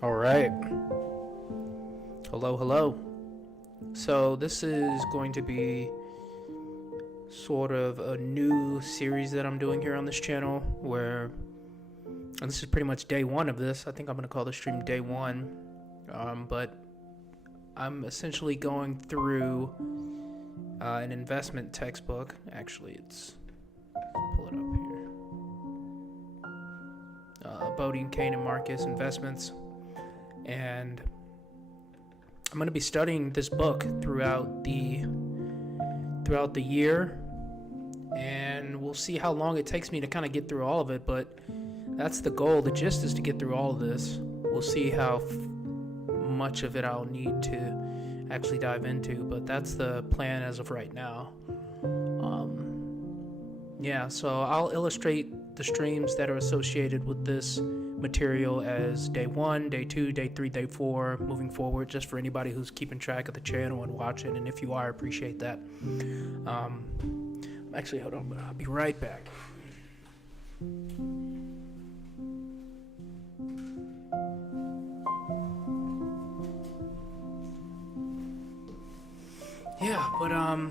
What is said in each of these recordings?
All right. Hello, hello. So, this is going to be sort of a new series that I'm doing here on this channel and this is pretty much day one of this. I think I'm going to call the stream day one. But I'm essentially going through an investment textbook. Actually, let's pull it up here. Bodine, Kane, and Marcus Investments. And I'm going to be studying this book throughout the year, and we'll see how long it takes me to kind of get through all of it, but that's the goal. The gist is to get through all of this. We'll see how much of it I'll need to actually dive into, but that's the plan as of right now. So I'll illustrate the streams that are associated with this material as day 1, day 2, day 3, day 4, moving forward, just for anybody who's keeping track of the channel and watching, and if you are, I appreciate that. Actually, hold on, I'll be right back. Yeah, but a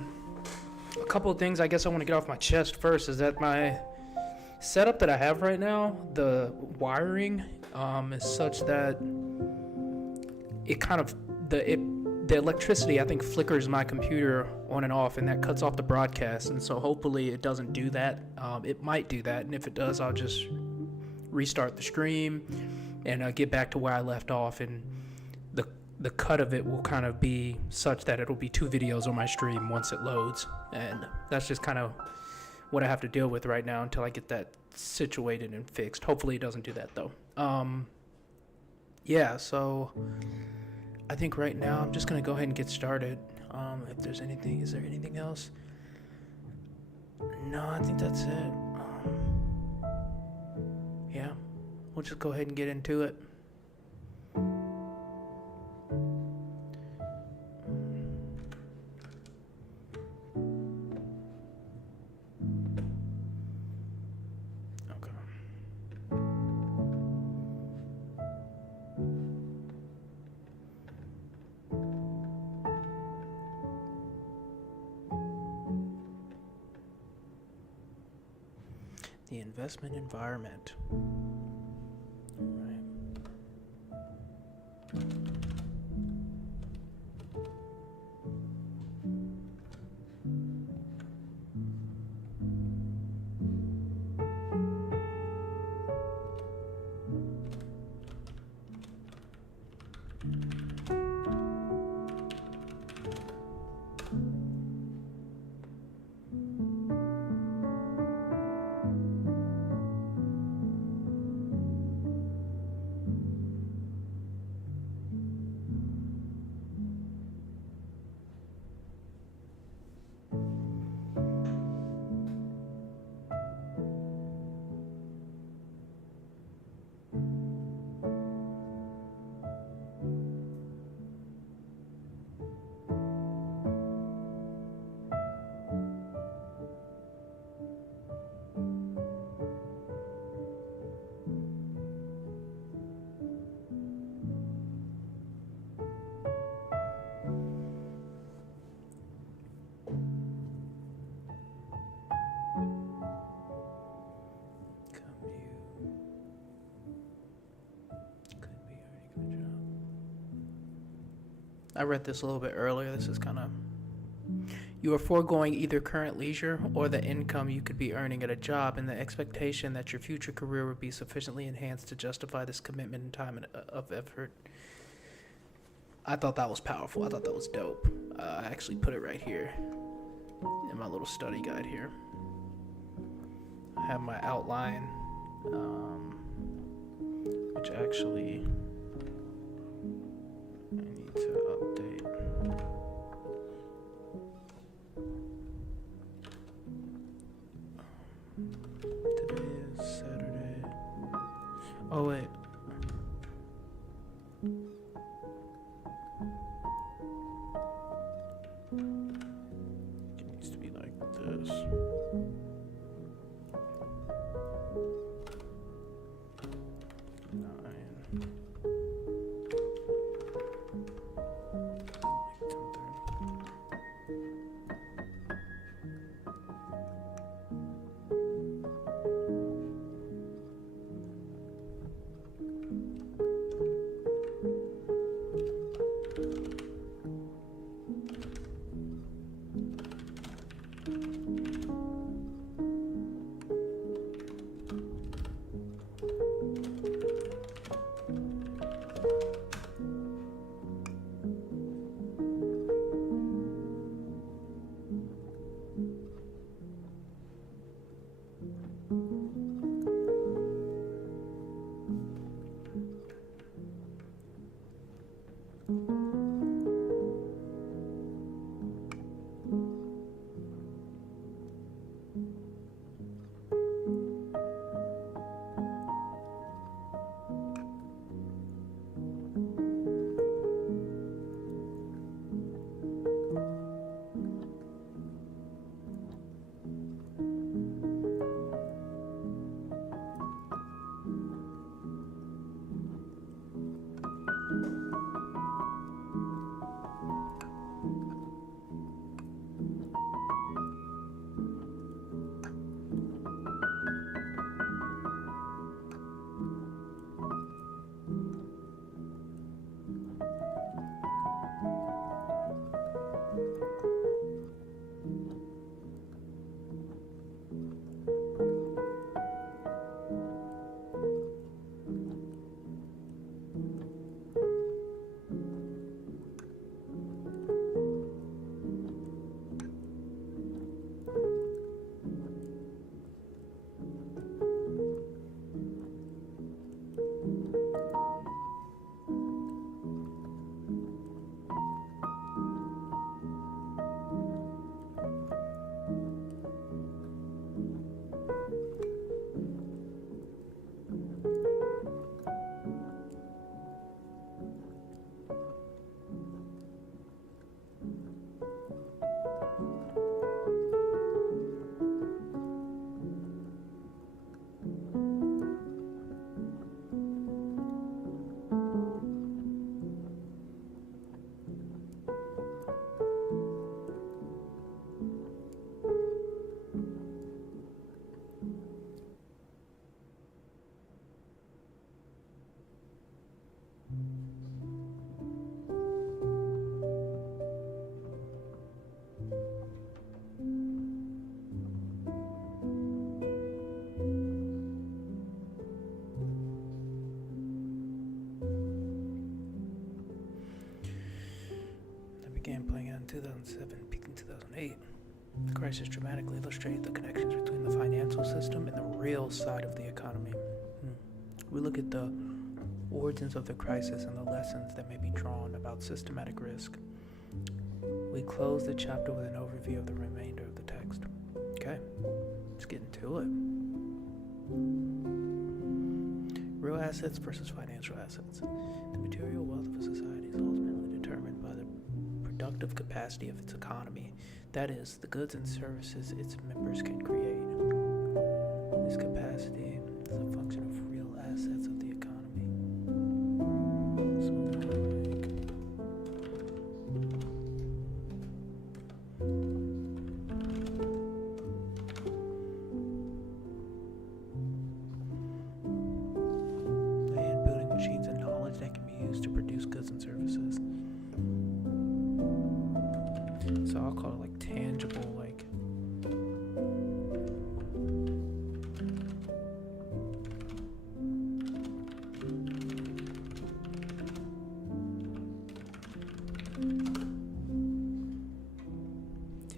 couple of things I guess I want to get off my chest first is that my setup that I have right now, the wiring is such that it kind of the electricity I think flickers my computer on and off, and that cuts off the broadcast. And so hopefully it doesn't do that. It might do that, and if it does, I'll just restart the stream and get back to where I left off. And the cut of it will kind of be such that it'll be 2 videos on my stream once it loads, and that's just kind of what I have to deal with right now until I get that situated and fixed. Hopefully it doesn't do that though. So I think right now I'm just gonna go ahead and get started. If there's anything, is there anything else? No, I think that's it. We'll just go ahead and get into it. The investment environment. All right. I read this a little bit earlier. This is kind of, you are foregoing either current leisure or the income you could be earning at a job in the expectation that your future career would be sufficiently enhanced to justify this commitment and time and of effort. I thought that was powerful. I thought that was dope. I actually put it right here in my little study guide here. I have my outline, which actually I need to update. Today is Saturday. Oh wait. It needs to be like this. 2007, peaked in 2008. The crisis dramatically illustrated the connections between the financial system and the real side of the economy. We look at the origins of the crisis and the lessons that may be drawn about systematic risk. We close the chapter with an overview of the remainder of the text. Okay, let's get into it. Real assets versus financial assets. The material wealth of a society is ultimately determined by the productive capacity of its economy, that is, the goods and services its members can create. This capacity is a function of real assets of the economy. So, land, building machines, and knowledge that can be used to produce goods and services. So I'll call it like tangible, like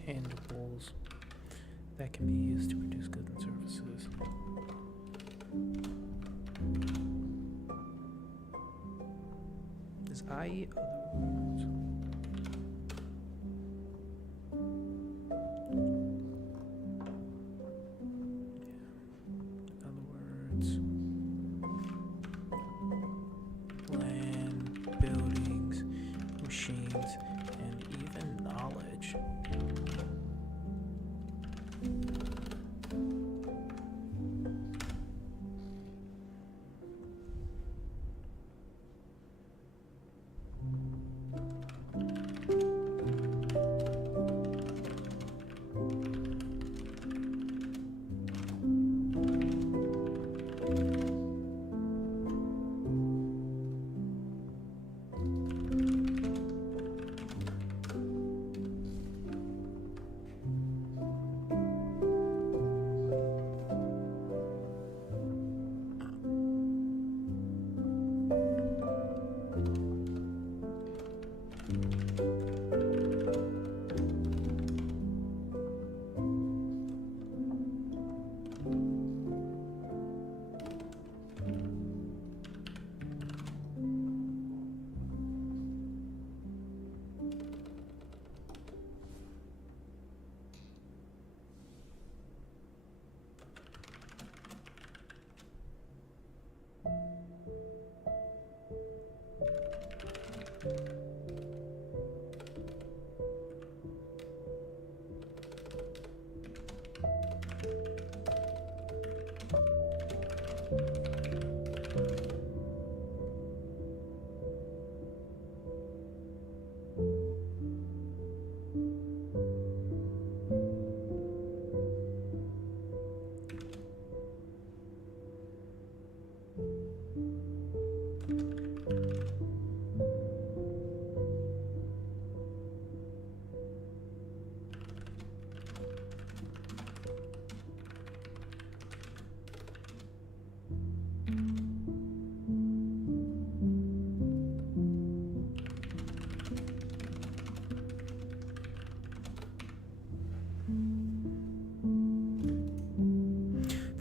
tangibles that can be used to produce goods and services. Is i.e. other words? Land, buildings, machines, and even knowledge.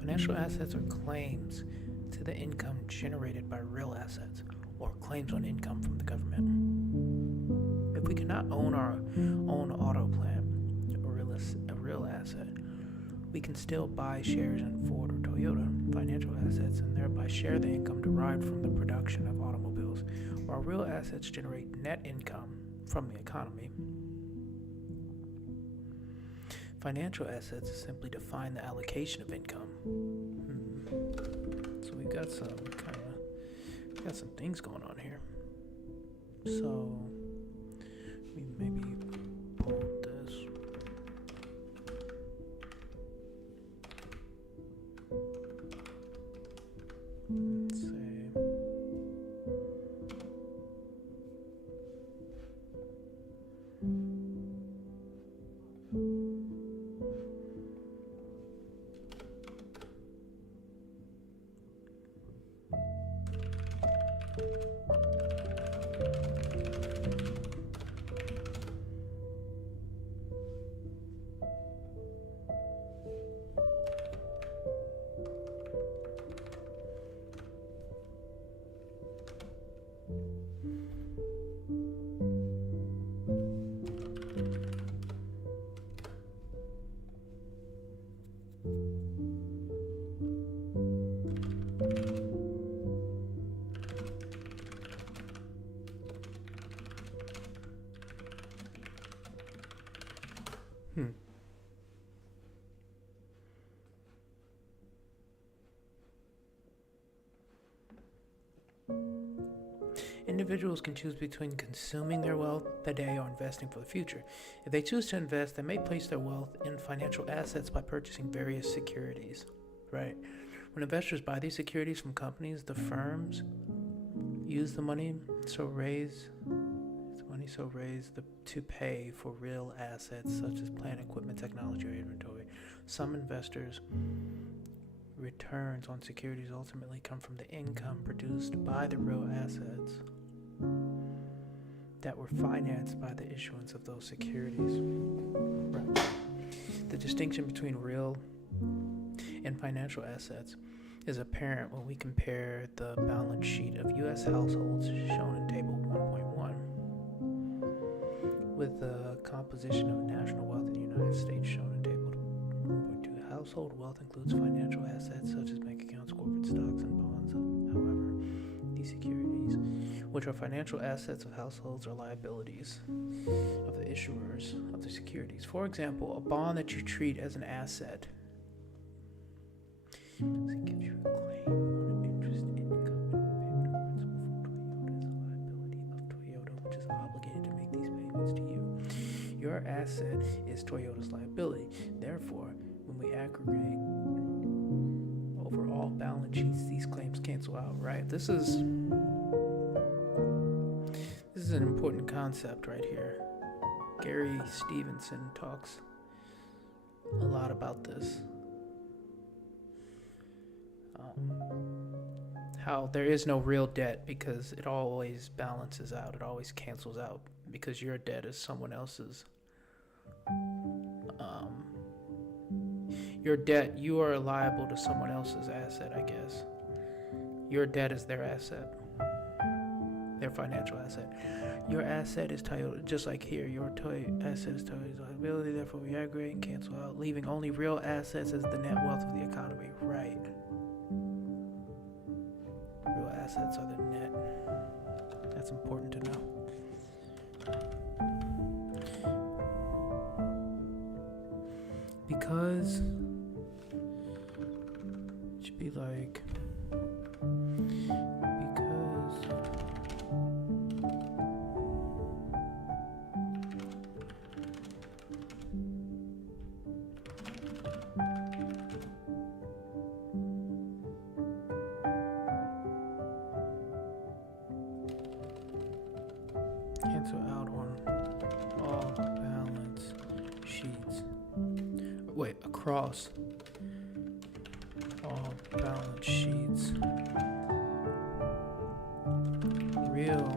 Financial assets are claims to the income generated by real assets, or claims on income from the government. If we cannot own our own auto plant, a real asset, we can still buy shares in Ford or Toyota, financial assets, and thereby share the income derived from the production of automobiles, while real assets generate net income from the economy. Financial assets simply define the allocation of income. So we got some things going on here. So we maybe pull this. Let's say Individuals can choose between consuming their wealth today or investing for the future. If they choose to invest, they may place their wealth in financial assets by purchasing various securities, right? When investors buy these securities from companies, the firms use the money to pay for real assets such as plant, equipment, technology, or inventory. Some investors' returns on securities ultimately come from the income produced by the real assets that were financed by the issuance of those securities. Right. The distinction between real and financial assets is apparent when we compare the balance sheet of U.S. households shown in Table 1.1 with the composition of national wealth in the United States shown in Table 1.2. Household wealth includes financial assets such as bank accounts, corporate stocks, and bonds. However, these securities, which are financial assets of households, are liabilities of the issuers of the securities. For example, a bond that you treat as an asset gives you a claim on interest, income, and payment of principal from Toyota is a liability of Toyota, which is obligated to make these payments to you. Your asset is Toyota's liability. Therefore, when we aggregate over all balance sheets, these claims cancel out, right? This is an important concept right here. Gary Stevenson talks a lot about this. How there is no real debt because it always balances out, it always cancels out because your debt is someone else's. Your debt, you are liable to someone else's asset, I guess. Your debt is their asset, their financial asset. Your asset is Toyota, just like here, your asset is Toyota's liability, therefore we aggregate and cancel out, leaving only real assets as the net wealth of the economy, right? Real assets are the net. That's important to know. Because it should be like cancel out on all balance sheets. Wait, across all balance sheets. Real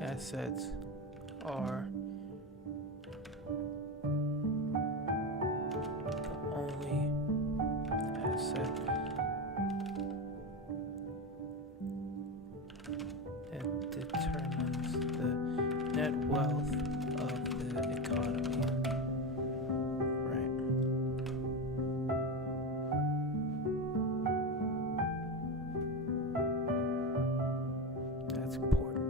assets are the only asset that determines the net wealth of the economy. Right. That's important.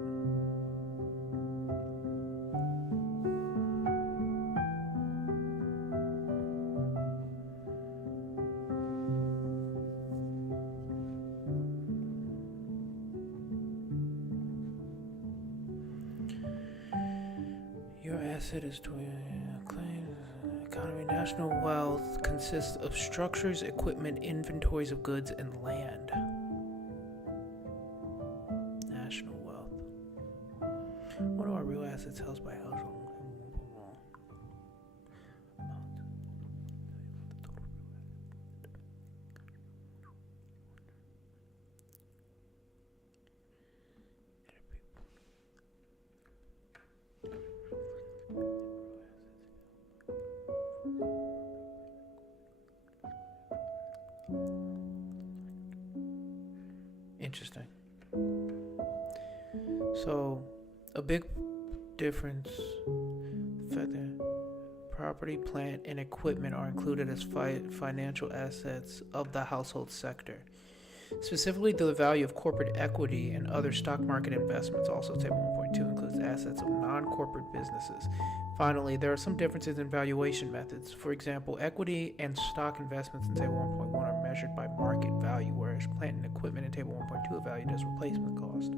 Your asset is to claim economy. National wealth consists of structures, equipment, inventories of goods, and land. National wealth. What are real assets held by household? Interesting. So, a big difference, the fact that property, plant, and equipment are included as financial assets of the household sector. Specifically, the value of corporate equity and other stock market investments, also Table 1.2, includes assets of non-corporate businesses. Finally, there are some differences in valuation methods. For example, equity and stock investments in Table 1.1 are measured by market value, whereas plant and equipment in Table 1.2 are valued as replacement cost.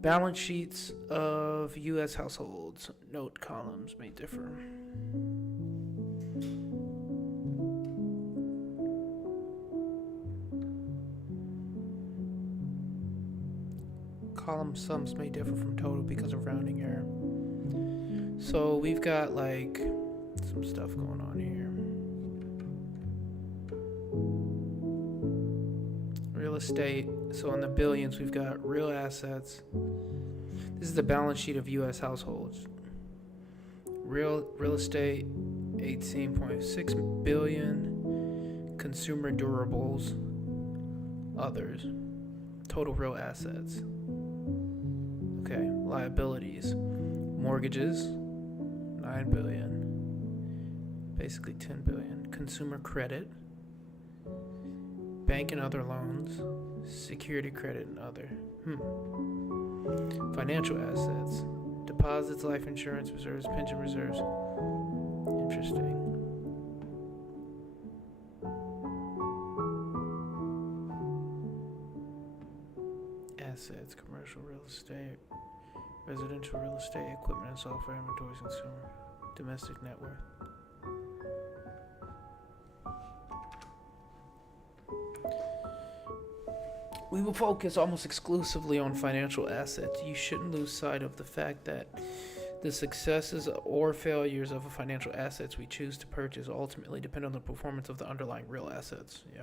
Balance sheets of U.S. households. Note columns may differ. Column sums may differ from total because of rounding error. So we've got like some stuff going on here. Real estate. So in the billions, we've got real assets. This is the balance sheet of U.S. households. Real estate, 18.6 billion. Consumer durables, others. Total real assets. Okay, liabilities. Mortgages, 9 billion. Basically 10 billion. Consumer credit. Bank and other loans. Security credit and other. Financial assets. Deposits, life insurance reserves, pension reserves. Interesting. Assets, commercial real estate, residential real estate, equipment and software, inventories, consumer, domestic net worth. We will focus almost exclusively on financial assets. You shouldn't lose sight of the fact that the successes or failures of the financial assets we choose to purchase ultimately depend on the performance of the underlying real assets. Yeah.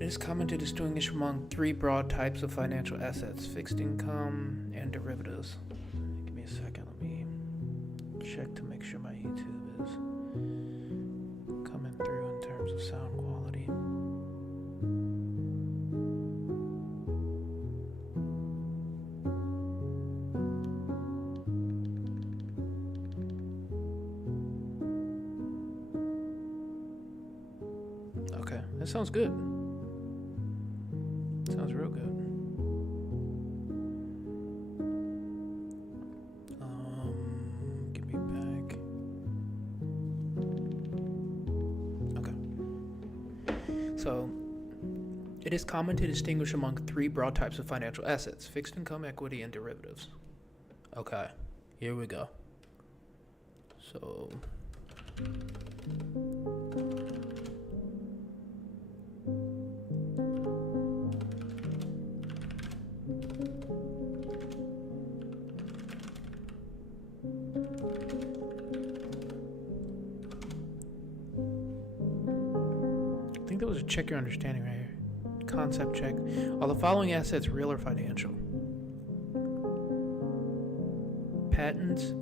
It is common to distinguish among three broad types of financial assets: fixed income and derivatives. Give me a second, let me check to make sure my YouTube is coming through in terms of sound quality. Okay, that sounds good. Sounds real good. Give me back. Okay. So, it is common to distinguish among three broad types of financial assets: fixed income, equity, and derivatives. Okay, here we go. So, I think that was a check your understanding right here. Concept check. Are the following assets real or financial? Patents.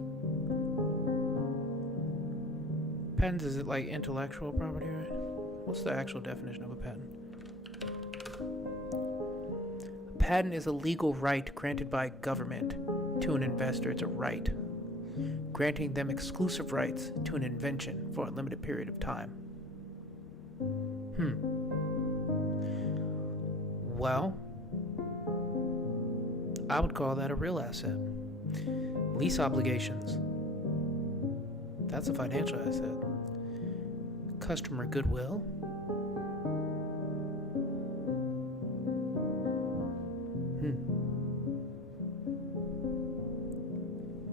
Patents, is it like intellectual property, right? What's the actual definition of a patent? A patent is a legal right granted by government to an investor. It's a right, granting them exclusive rights to an invention for a limited period of time. Well, I would call that a real asset. Lease obligations. That's a financial asset. Customer goodwill.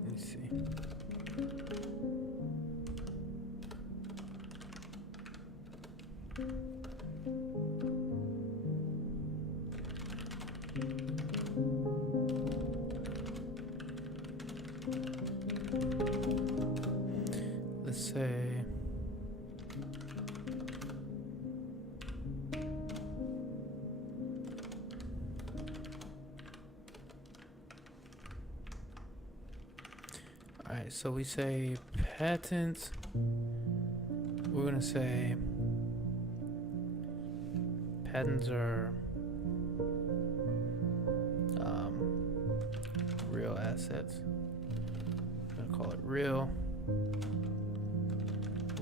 Let me see. Alright, so we say patents. We're gonna say patents are real assets. I'm gonna call it real.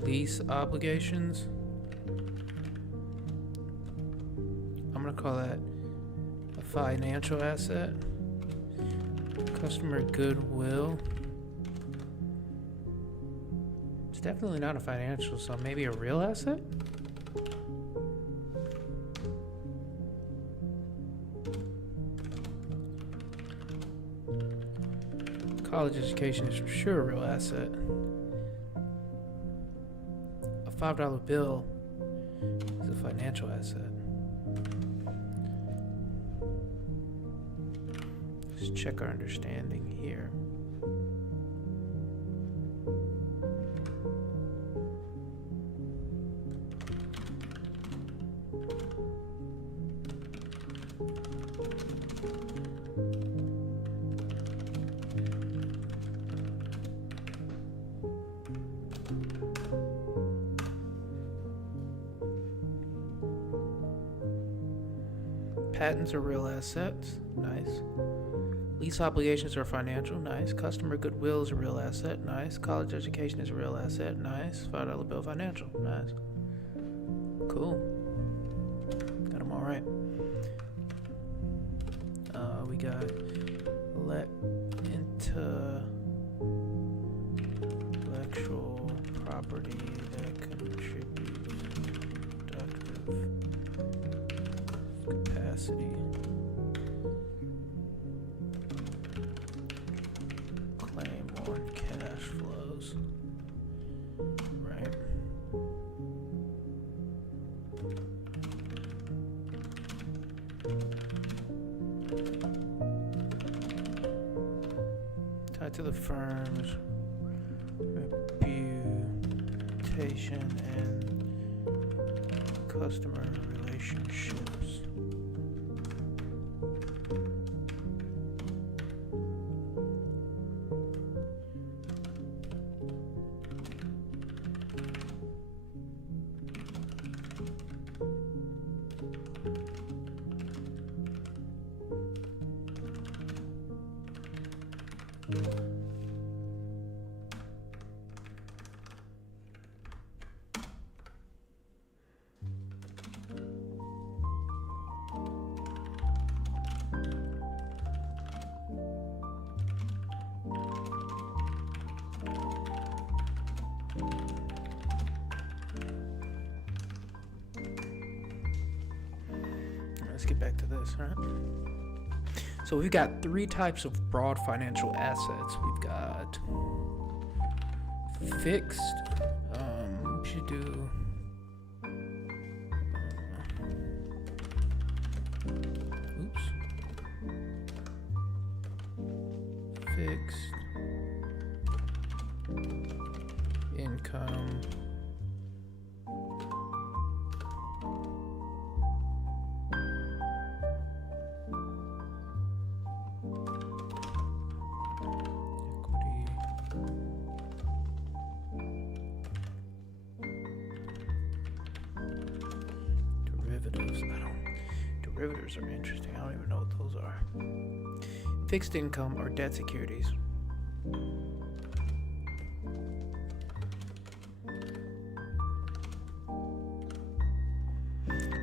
Lease obligations. I'm gonna call that a financial asset. Customer goodwill. It's definitely not a financial, so maybe a real asset? College education is for sure a real asset. A $5 bill is a financial asset. Let's check our understanding here. Patents are real assets. Nice. Lease obligations are financial. Nice. Customer goodwill is a real asset. Nice. College education is a real asset. Nice. $5 bill financial. Nice. Cool. Got them all right. We got let intellectual property that contributes productive capacity. Claim on cash flows. Right. Tied to the firm's reputation and customer relationships. Let's get back to this, all right? So we've got three types of broad financial assets. We've got fixed. We should do. Oops. Fixed income. Derivatives are interesting. I don't even know what those are. Fixed income or debt securities. Fixed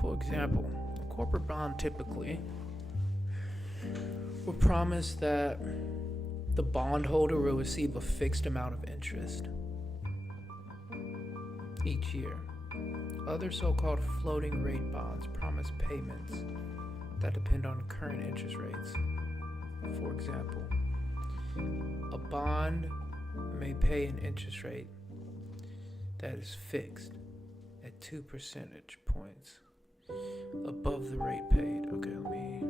For example, a corporate bond typically will promise that the bondholder will receive a fixed amount of interest each year. Other so-called floating rate bonds promise payments that depend on current interest rates. For example, a bond may pay an interest rate that is fixed at 2 percentage points above the rate paid. Okay, let me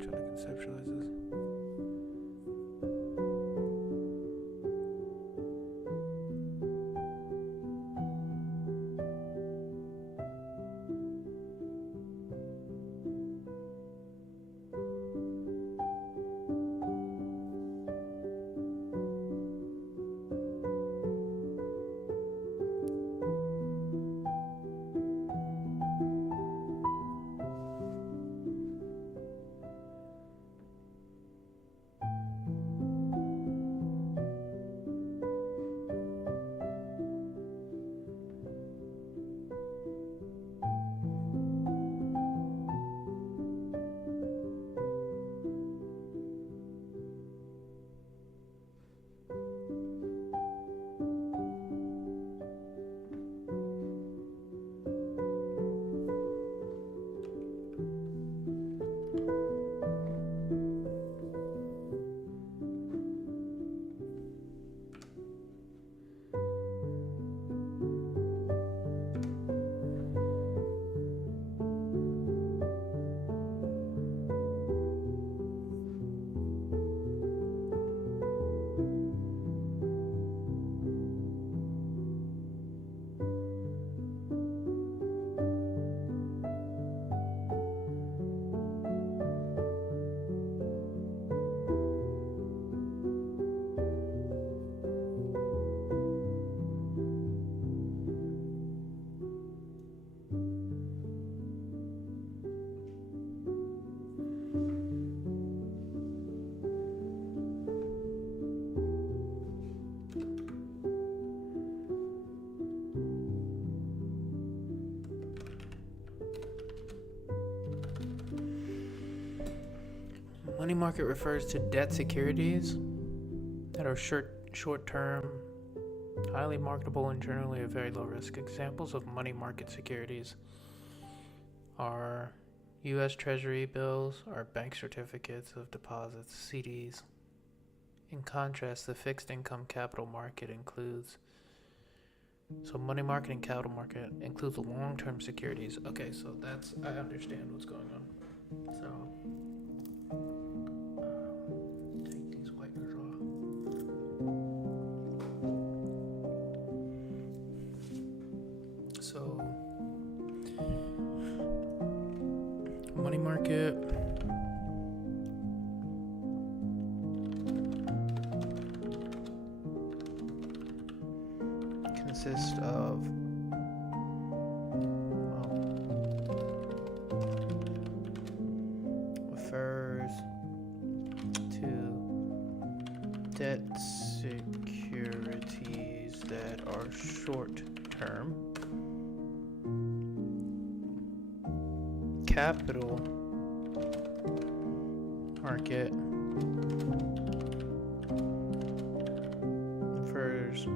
try to conceptualize this. Money market refers to debt securities that are short-term, highly marketable, and generally of very low risk. Examples of money market securities are U.S. Treasury bills or bank certificates of deposits, CDs. In contrast, the fixed income capital market includes, so money market and capital market includes long-term securities. Okay, so I understand what's going on. So, take these wipers off. So, money market consists of refers to debt securities that are short term. Capital market refers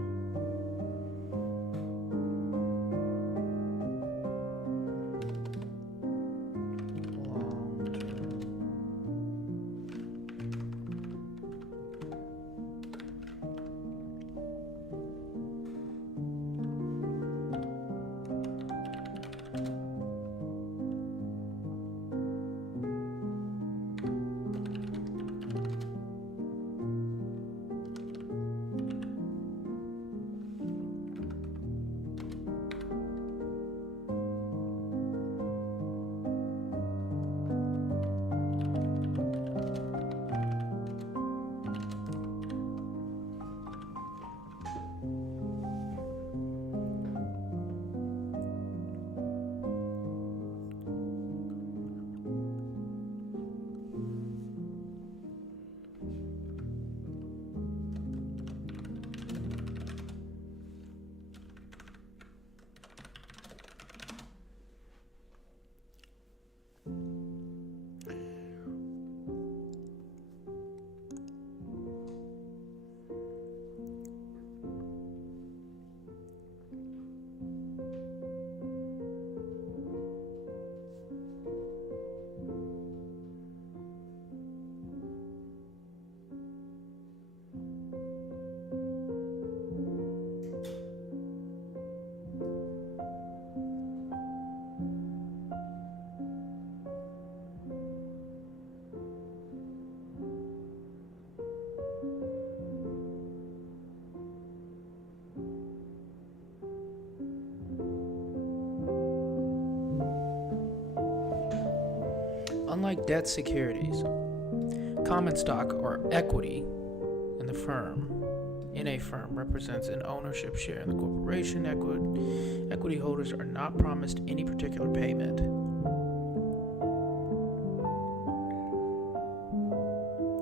unlike debt securities, common stock or equity in the firm in a firm represents an ownership share in the corporation. Equity holders are not promised any particular payment.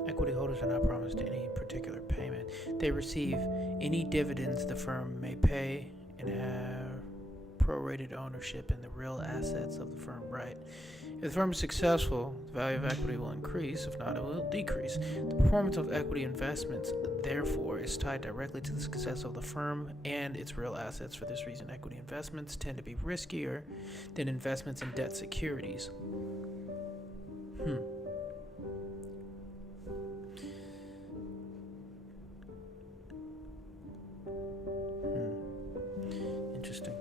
Equity holders are not promised any particular payment. They receive any dividends the firm may pay and have prorated ownership in the real assets of the firm, right? If the firm is successful, the value of equity will increase. If not, it will decrease. The performance of equity investments, therefore, is tied directly to the success of the firm and its real assets. For this reason, equity investments tend to be riskier than investments in debt securities. Interesting.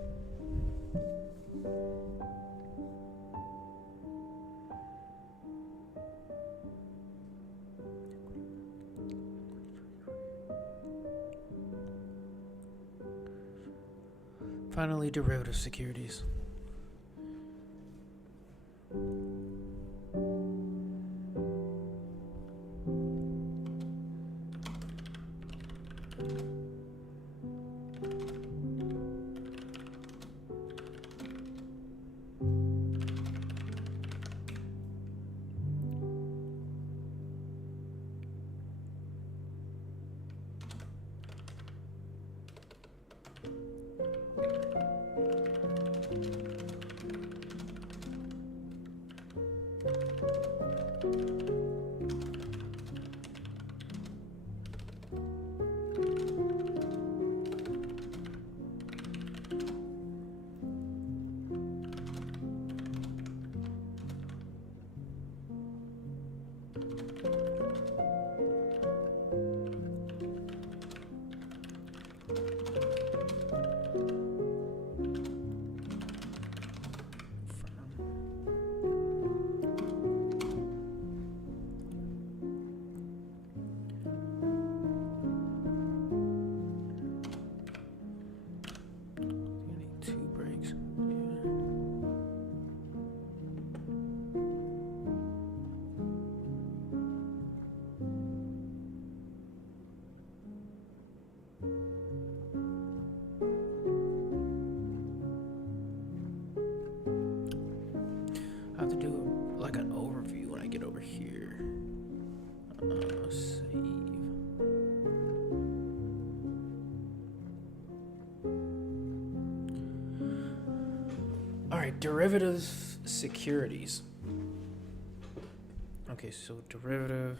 Finally, derivative securities. I have to do like an overview when I get over here. Save. All right, derivatives securities. Okay, so derivative.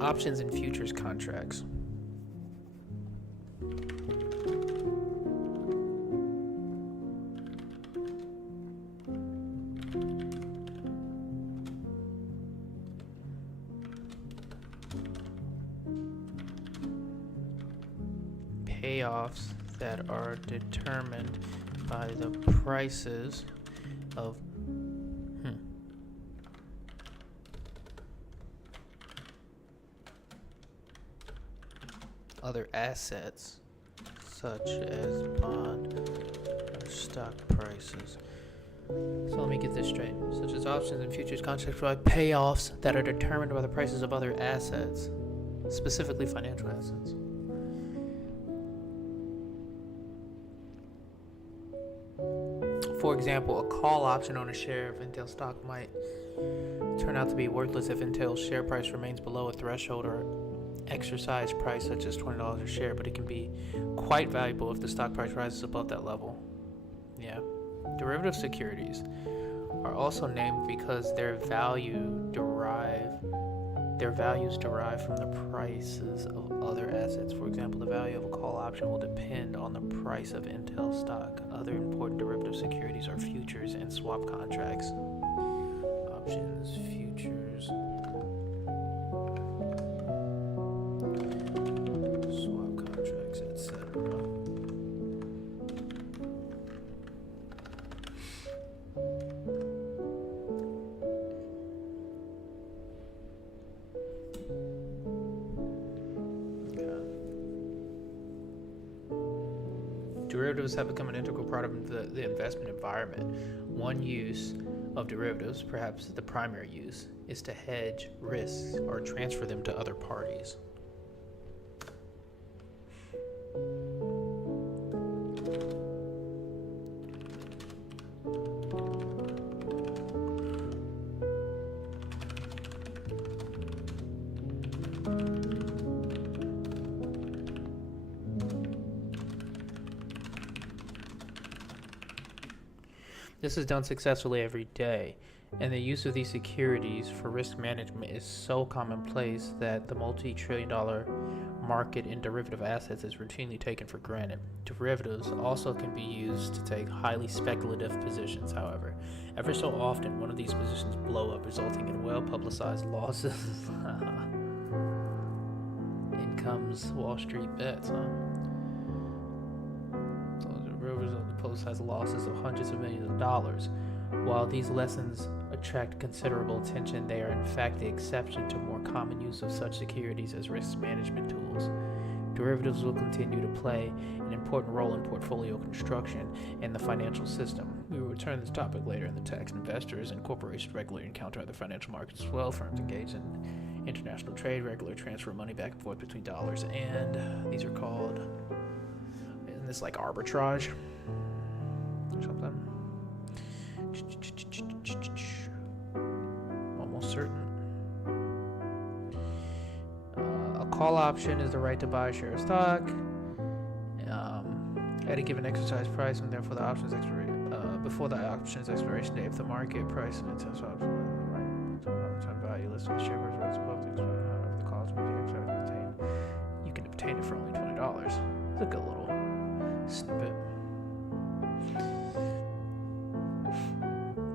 Options and futures contracts. Payoffs that are determined by the prices of other assets such as bond or stock prices. So let me get this straight. Such as options and futures contracts provide payoffs that are determined by the prices of other assets, specifically financial assets. For example, a call option on a share of Intel stock might turn out to be worthless if Intel's share price remains below a threshold or exercise price such as $20 a share, but it can be quite valuable if the stock price rises above that level. Yeah. Derivative securities are also named because their values derive from the prices of other assets. For example, the value of a call option will depend on the price of Intel stock. Other important derivative securities are futures and swap contracts. Options, futures, swap contracts, etc. derivatives have become an integral part of the investment environment. One use of derivatives, perhaps the primary use, is to hedge risks or transfer them to other parties. This is done successfully every day, and the use of these securities for risk management is so commonplace that the multi-trillion-dollar market in derivative assets is routinely taken for granted. Derivatives also can be used to take highly speculative positions, however. Ever so often, one of these positions blow up, resulting in well-publicized losses. In comes Wall Street bets, huh? Derivatives of the publicized losses of hundreds of millions of dollars. While these lessons attract considerable attention, they are in fact the exception to more common use of such securities as risk management tools. Derivatives will continue to play an important role in portfolio construction and the financial system. We will return to this topic later in the text. Investors and corporations regularly encounter other financial markets as well. Firms engage in international trade, regularly transfer money back and forth between dollars, and these are called, isn't this like arbitrage or something? Almost certain. A call option is the right to buy a share of stock at a given exercise price, and therefore the option's before the option's expiration date. If the market price and intensive option right return value listed the share price rates above the expiration, however the call option may be obtained, you can obtain it for only $20. It's a good little snippet.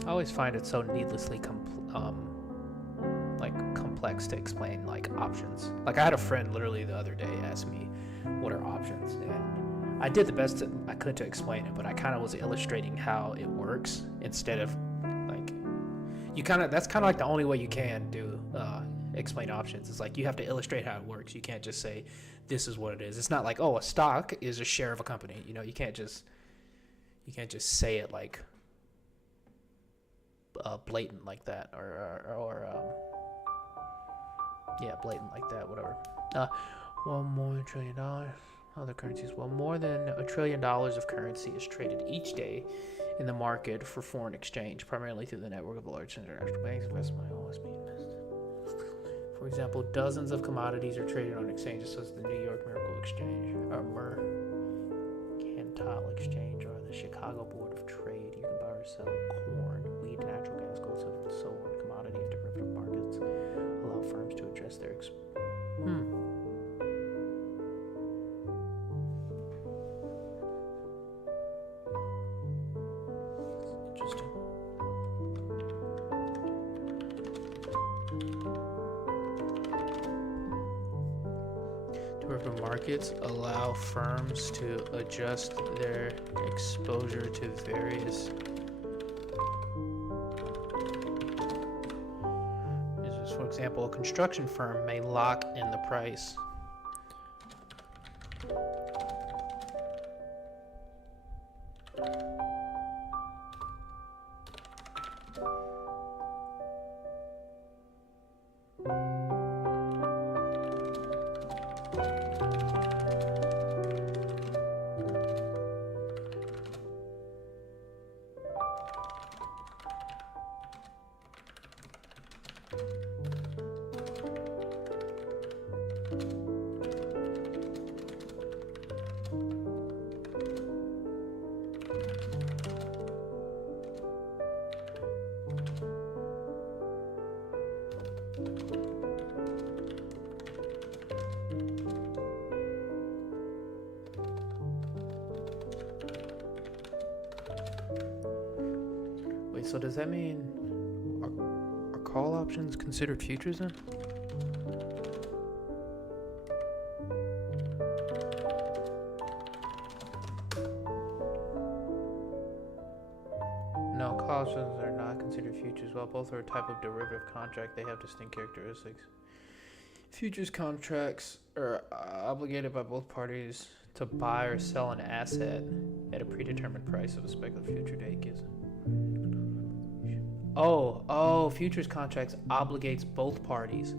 I always find it so needlessly complex to explain like options. Like I had a friend literally the other day ask me what are options, and I did the best I could to explain it, but I kind of was illustrating how it works instead of like that's kind of like the only way you can do explain options. It's like you have to illustrate how it works. You can't just say this is what it is. It's not like, oh, a stock is a share of a company. You know, you can't just say it like blatant like that, or blatant like that, whatever. Well, more than $1 trillion. Other currencies. Well, more than $1 trillion of currency is traded each day in the market for foreign exchange, primarily through the network of large international banks. Investment may always be missed. For example, dozens of commodities are traded on exchanges such as the New York Mercantile Exchange, or Mercantile Exchange, or the Chicago Board of Trade. You can buy or sell corn, wheat, natural gas, gold, silver, and so on. Commodity and derivative markets allow firms to address their Interesting. Derivative markets allow firms to adjust their exposure to various. For example, a construction firm may lock in the price. So does that mean are call options considered futures then? No, call options are not considered futures. While both are a type of derivative contract, they have distinct characteristics. Futures contracts are obligated by both parties to buy or sell an asset at a predetermined price of a speculative future date gives. Futures contracts obligates both parties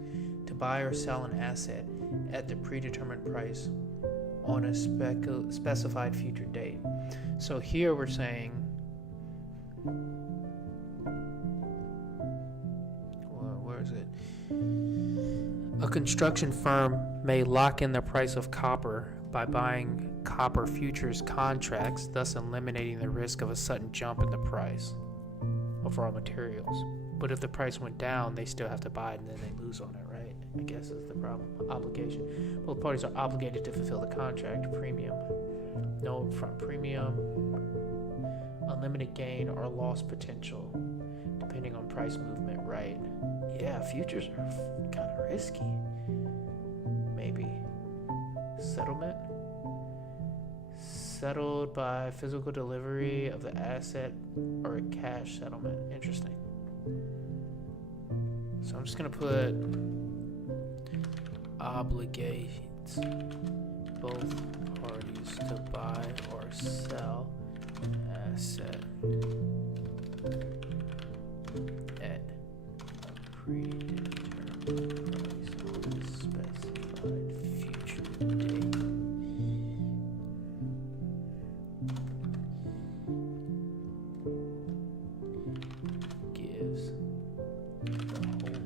to buy or sell an asset at the predetermined price on a specified future date. So here we're saying, where is it? A construction firm may lock in the price of copper by buying copper futures contracts, thus eliminating the risk of a sudden jump in the price of raw materials. But if the price went down, they still have to buy it and then they lose on it, right? I guess is the problem. Obligation. Both parties are obligated to fulfill the contract. Premium. No upfront premium. Unlimited gain or loss potential, depending on price movement, right? Yeah, futures are kind of risky. Maybe. Settlement. Settled by physical delivery of the asset or a cash settlement. Interesting. So I'm just going to put obligates both parties to buy or sell an asset at a predetermined price on a specified future date. Gives the holder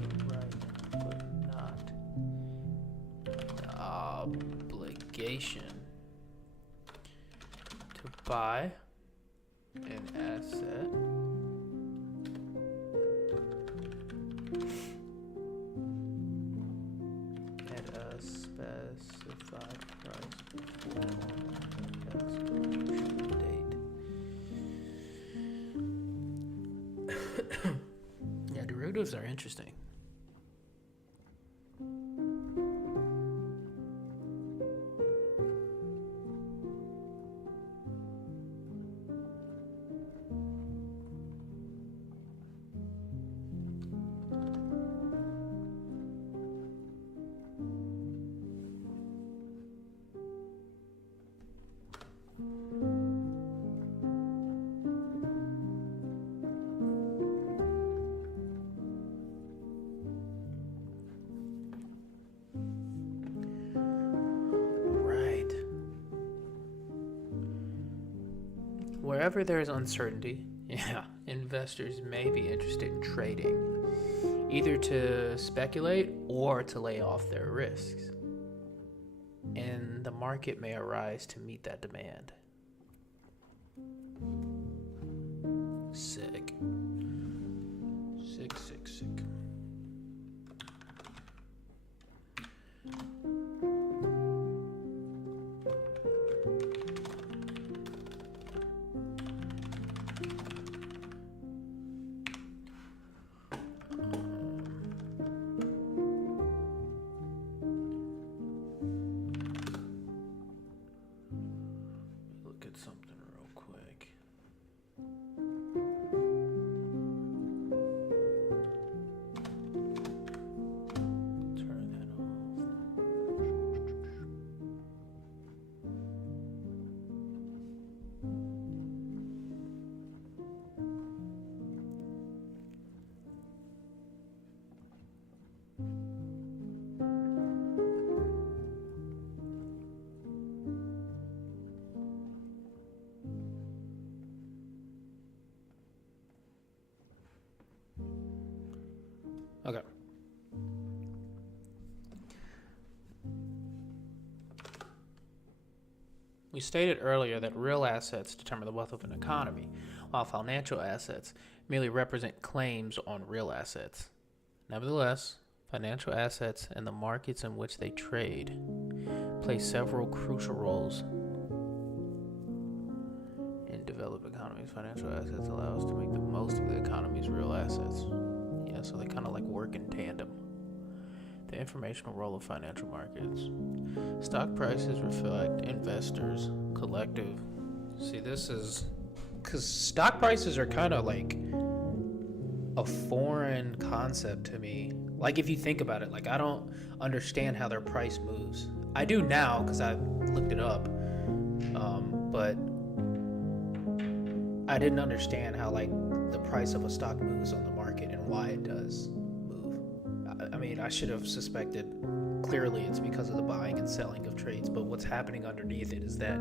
the right, but not the obligation to buy an asset at a specified price on an expiration date. Yeah, derivatives are interesting. Wherever there is uncertainty, investors may be interested in trading, either to speculate or to lay off their risks. And the market may arise to meet that demand. Sick. Sick, sick, sick. Look at something real quick. Turn that off. Okay. We stated earlier that real assets determine the wealth of an economy, while financial assets merely represent claims on real assets. Nevertheless, financial assets and the markets in which they trade play several crucial roles in developed economies. Financial assets allow us to make the most of the economy's real assets. Yeah, so they kind of like work in tandem. The informational role of financial markets. Stock prices reflect investors' collective. See, this is because stock prices are kind of like a foreign concept to me. Like if you think about it, like I don't understand how their price moves. I do now because I looked it up, but I didn't understand how like the price of a stock moves on the market and why it does move. I mean, I should have suspected clearly it's because of the buying and selling of trades, but what's happening underneath it is that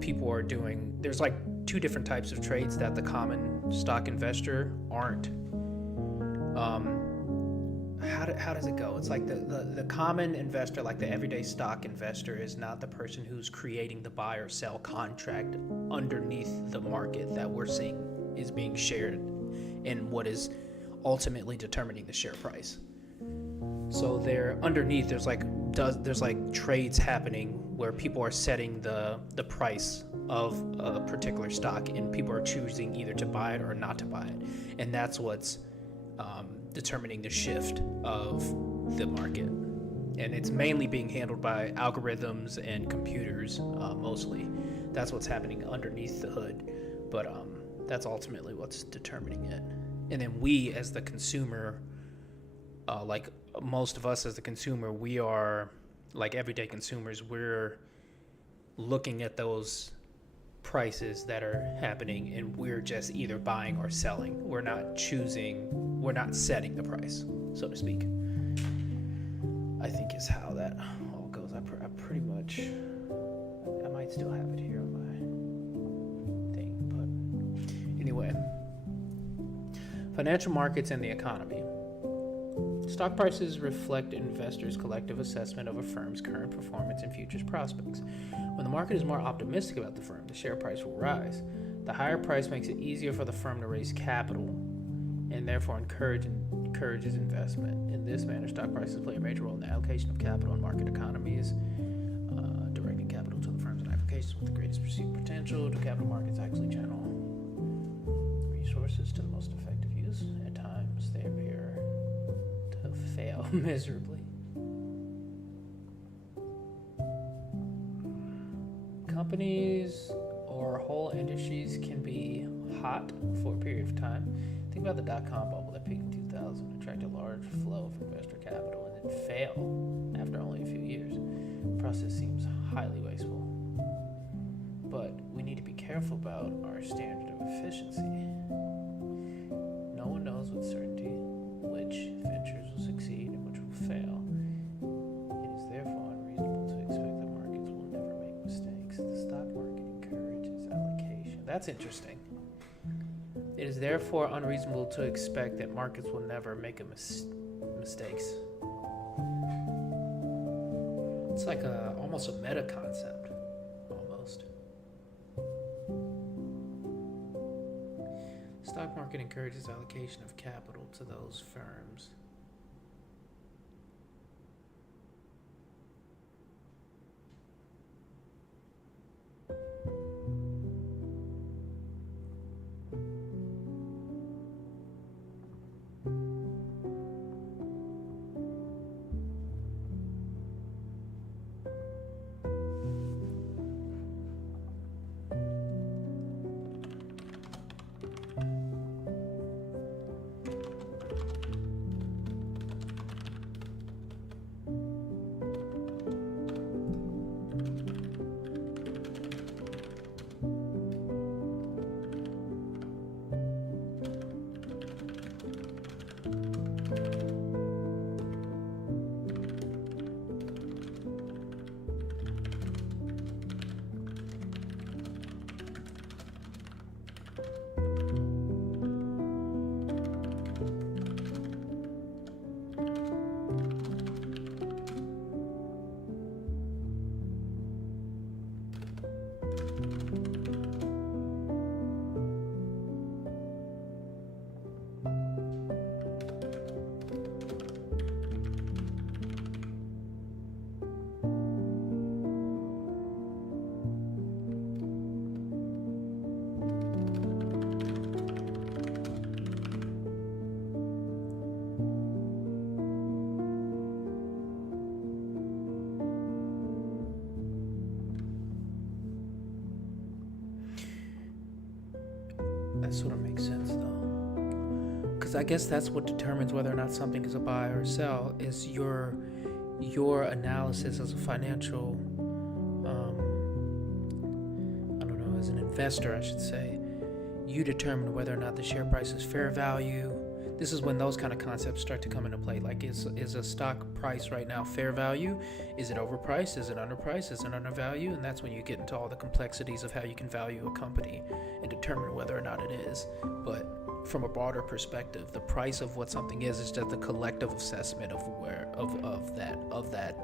people are doing, there's like two different types of trades that the common stock investor aren't. How does it go? It's like the common investor, like the everyday stock investor, is not the person who's creating the buy or sell contract underneath the market that we're seeing is being shared and what is ultimately determining the share price. So there underneath there's like trades happening where people are setting the price of a particular stock and people are choosing either to buy it or not to buy it, and that's what's determining the shift of the market. And it's mainly being handled by algorithms and computers, mostly. That's what's happening underneath the hood, but that's ultimately what's determining it. And then we as the consumer, like most of us as the consumer, we are like everyday consumers, we're looking at those prices that are happening and we're just either buying or selling. We're not setting the price, so to speak. I think is how that all goes. I pretty much, I might still have it here on my thing, but anyway. Financial markets and the economy. Stock prices reflect investors' collective assessment of a firm's current performance and future prospects. When the market is more optimistic about the firm, the share price will rise. The higher price makes it easier for the firm to raise capital and therefore encourages investment. In this manner, stock prices play a major role in the allocation of capital in market economies, directing capital to the firms and applications with the greatest perceived potential. Do capital markets actually channel resources to the most effective use? At times, they appear to fail miserably. Companies or whole industries can be hot for a period of time. Think about the dot-com bubble that peaked in 2000, attracted a large flow of investor capital, and then failed after only a few years. The process seems highly wasteful. But we need to be careful about our standard of efficiency. No one knows with certainty which ventures will succeed and which will fail. It is therefore unreasonable to expect that markets will never make mistakes. The stock market encourages allocation. That's interesting. It is therefore unreasonable to expect that markets will never make mistakes. It's like almost a meta concept, almost. Stock market encourages allocation of capital to those firms. That sort of makes sense though, because I guess that's what determines whether or not something is a buy or a sell, is your your analysis as a financial, I don't know, as an investor, I should say, you determine whether or not the share price is fair value. This is when those kind of concepts start to come into play. Like, is a stock price right now fair value? Is it overpriced? Is it underpriced? Is it undervalued? And that's when you get into all the complexities of how you can value a company and determine whether or not it is. But from a broader perspective, the price of what something is just the collective assessment of that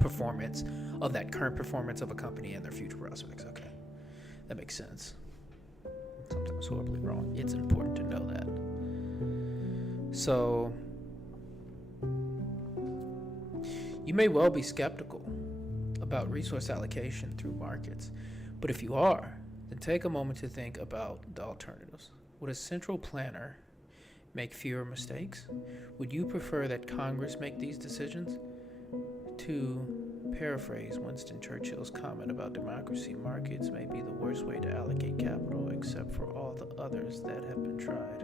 performance, of that current performance of a company and their future prospects. Okay, that makes sense. Something's horribly wrong. It's important to know that. So, you may well be skeptical about resource allocation through markets, but if you are, then take a moment to think about the alternatives. Would a central planner make fewer mistakes? Would you prefer that Congress make these decisions? To paraphrase Winston Churchill's comment about democracy, markets may be the worst way to allocate capital except for all the others that have been tried.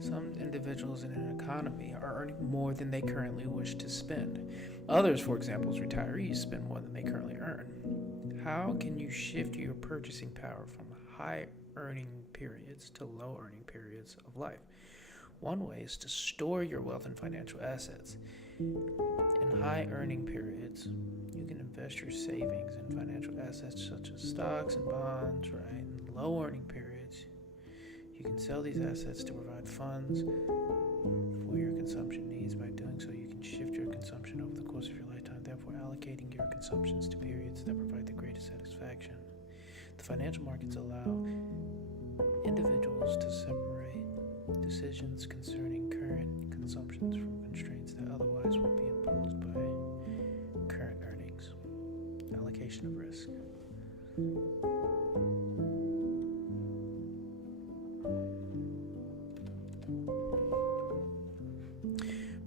Some individuals in an economy are earning more than they currently wish to spend. Others, for example, as retirees, spend more than they currently earn. How can you shift your purchasing power from high earning periods to low earning periods of life? One way is to store your wealth in financial assets. In high earning periods, you can invest your savings in financial assets such as stocks and bonds, right? In low earning periods, you can sell these assets to provide funds for your consumption needs. By doing so, you can shift your consumption over the course of your lifetime, therefore allocating your consumptions to periods that provide the greatest satisfaction. The financial markets allow individuals to separate decisions concerning current consumptions from constraints that otherwise would be imposed by current earnings. Allocation of risk.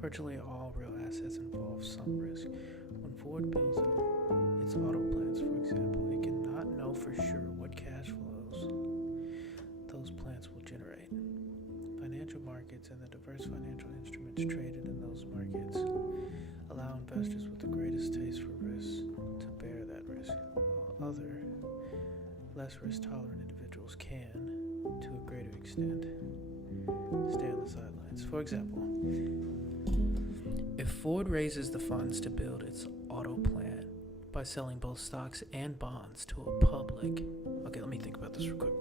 Virtually all real assets involve some risk. When Ford builds its auto plants, for example, it cannot know for sure what cash flows those plants will generate. Financial markets and the diverse financial instruments traded in those markets allow investors with the greatest taste for risk to bear that risk, while other, less risk-tolerant individuals can, to a greater extent, stay on the sidelines. For example, if Ford raises the funds to build its auto plant by selling both stocks and bonds to a public... Okay, let me think about this real quick.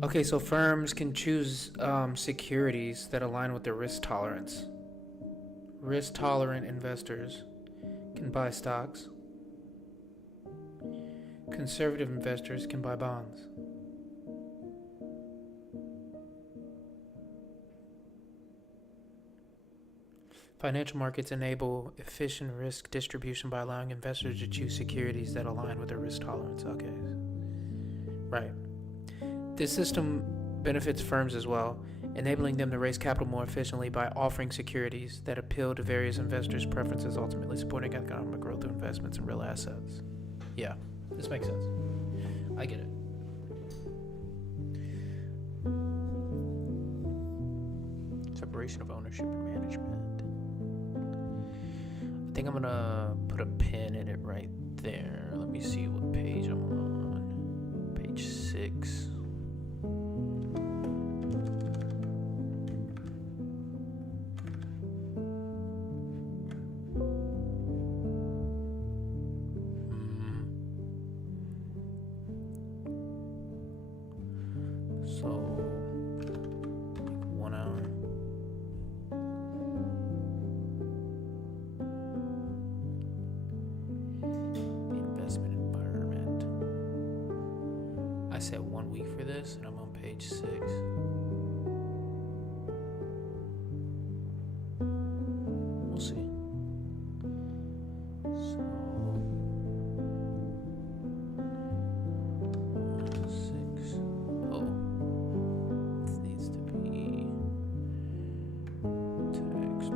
Okay, so firms can choose securities that align with their risk tolerance. Risk tolerant investors can buy stocks. Conservative investors can buy bonds. Financial markets enable efficient risk distribution by allowing investors to choose securities that align with their risk tolerance. Okay. Right. This system benefits firms as well, enabling them to raise capital more efficiently by offering securities that appeal to various investors' preferences, ultimately supporting economic growth through investments in real assets. Yeah, this makes sense. I get it. Separation of ownership and management. I think I'm gonna put a pin in it right there. Let me see what page I'm on. Page 6. So, 1 hour. Investment environment. I said 1 week for this, and I'm on page 6. We'll see. So, 6. Oh. This needs to be text.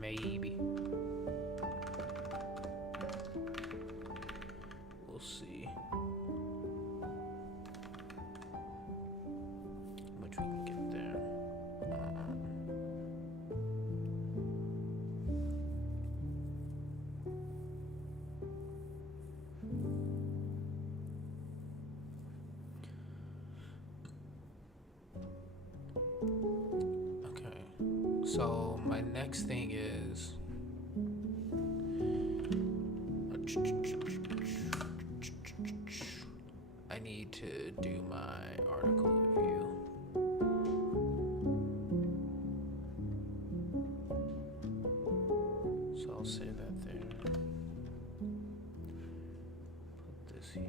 Maybe. We'll see. How much we can get there. Okay. So my next thing is I need to do my article review. So I'll say that there. Put this here.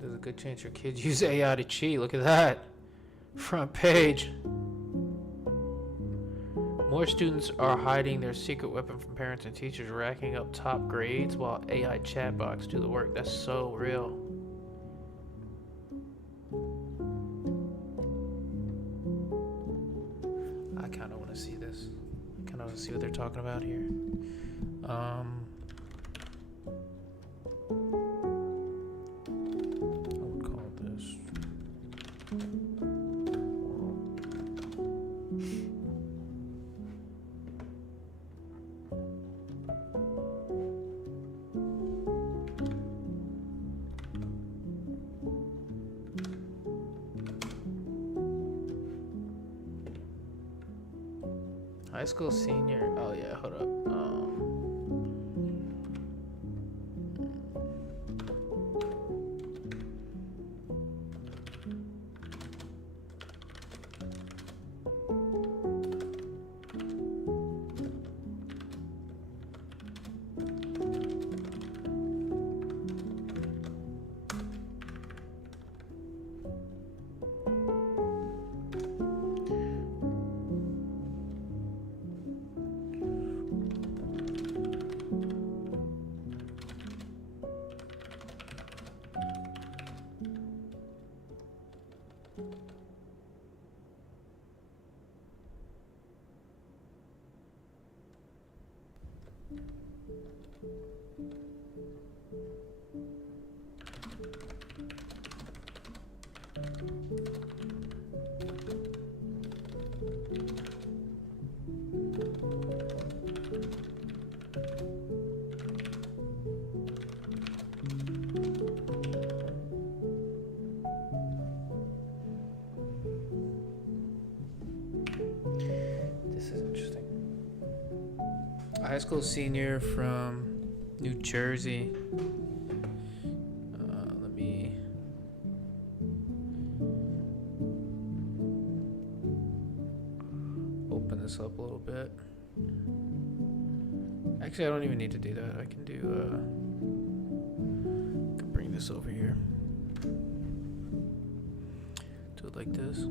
There's a good chance your kids use AI to cheat. Look at that. Front page. More students are hiding their secret weapon from parents and teachers, racking up top grades while AI chatbots do the work. That's so real. I kind of want to see this. I kind of want to see what they're talking about here. I would call this high school senior. Oh yeah, hold up. High school senior from New Jersey. Let me open this up a little bit. Actually, I don't even need to do that. I can do, can bring this over here. Do it like this.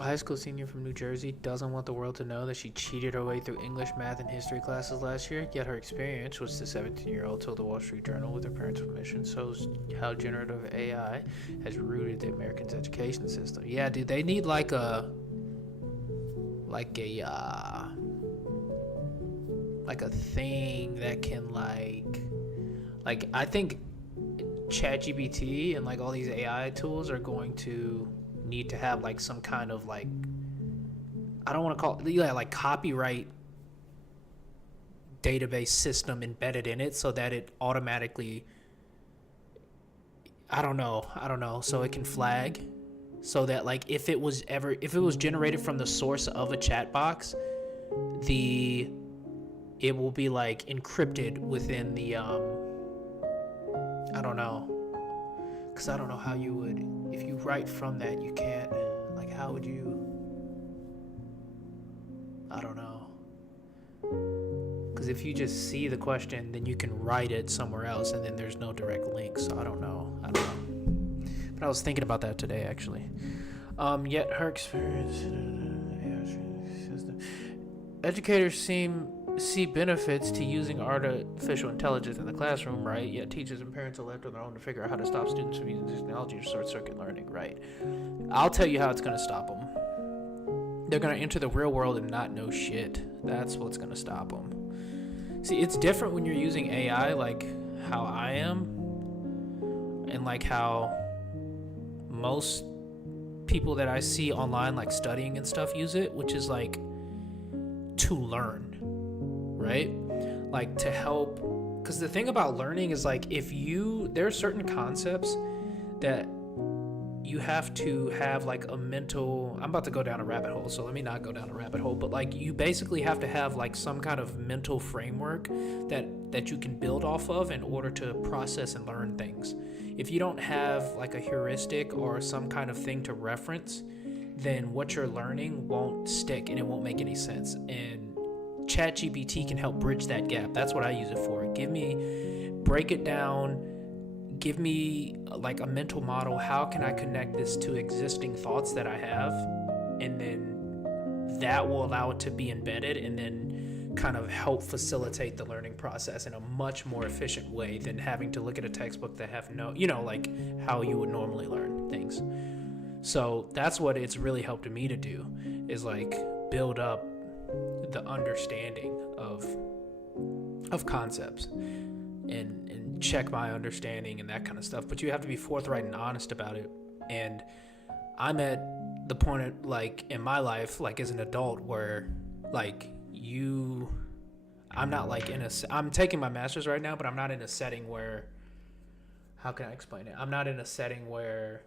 A high school senior from New Jersey doesn't want the world to know that she cheated her way through English, math, and history classes last year, yet her experience, which the 17-year-old told the Wall Street Journal with her parents' permission, shows how generative AI has rooted the American education system. Yeah, dude, they need like a thing that can like I think ChatGPT and like all these AI tools are going to need to have like some kind of like, I don't want to call it like copyright database system embedded in it so that it automatically, I don't know, so it can flag, so that like if it was generated from the source of a chat box, it will be like encrypted within the I don't know, because I don't know how you would, if you write from that, you can't, like, how would you, I don't know. Because if you just see the question, then you can write it somewhere else, and then there's no direct link, so I don't know. But I was thinking about that today, actually. Yet her experience, educators see benefits to using artificial intelligence in the classroom, right? Yet teachers and parents are left on their own to figure out how to stop students from using technology to short-circuit learning, right? I'll tell you how it's going to stop them. They're going to enter the real world and not know shit. That's what's going to stop them. See, it's different when you're using AI like how I am, and like how most people that I see online like studying and stuff use it, which is like to learn. Right? Like to help, because the thing about learning is like there are certain concepts that you have to have like a mental, I'm about to go down a rabbit hole, so let me not go down a rabbit hole, but like you basically have to have like some kind of mental framework that you can build off of in order to process and learn things. If you don't have like a heuristic or some kind of thing to reference, then what you're learning won't stick and it won't make any sense. And ChatGPT can help bridge that gap. That's what I use it for. Break it down, give me like a mental model. How can I connect this to existing thoughts that I have? And then that will allow it to be embedded and then kind of help facilitate the learning process in a much more efficient way than having to look at a textbook that have no, like how you would normally learn things. So that's what it's really helped me to do, is like build up the understanding of concepts and check my understanding and that kind of stuff. But you have to be forthright and honest about it. And I'm at the point like in my life, like as an adult, where like I'm not like I'm taking my master's right now, but I'm not in a setting where, how can I explain it? I'm not in a setting where